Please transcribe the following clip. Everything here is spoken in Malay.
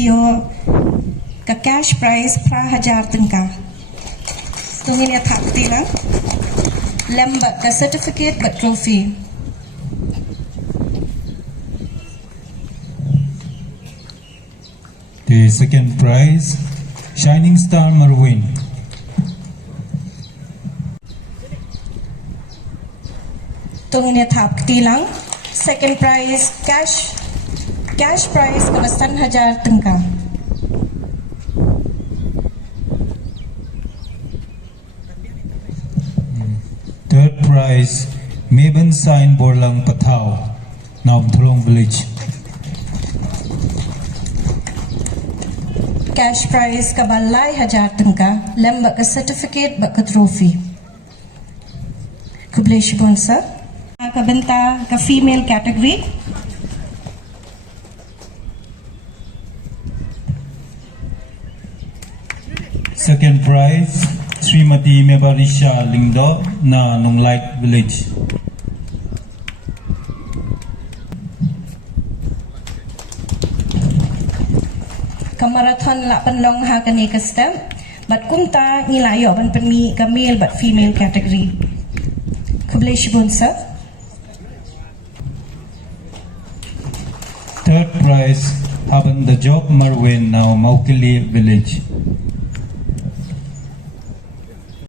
Iyo ka cash prize pra 1000 tengka. Tungin ya thak tilang. Lembak ka certificate but trophy. The second prize, Shining Star Marwin. Tungin ya thak tilang. Second prize cash prize ka 1000 tengka. Third prize, Meben Sign Borlang Pathau, Naumthlong Village. Cash prize ka balai 1000 tengka. Lembak ka certificate but ka trophy. Kublesh bonsa. Ka benta ka female category. Second prize, Srimati Mebarisha Lingdo, na Nonglait Village. Ka marathon la panlong ha ka ni ka stamp. But kumta nilayo ban penmi ka male but female category. Kublesh bonsa. Third prize, Haban the Job Marwin, now Maukili Village.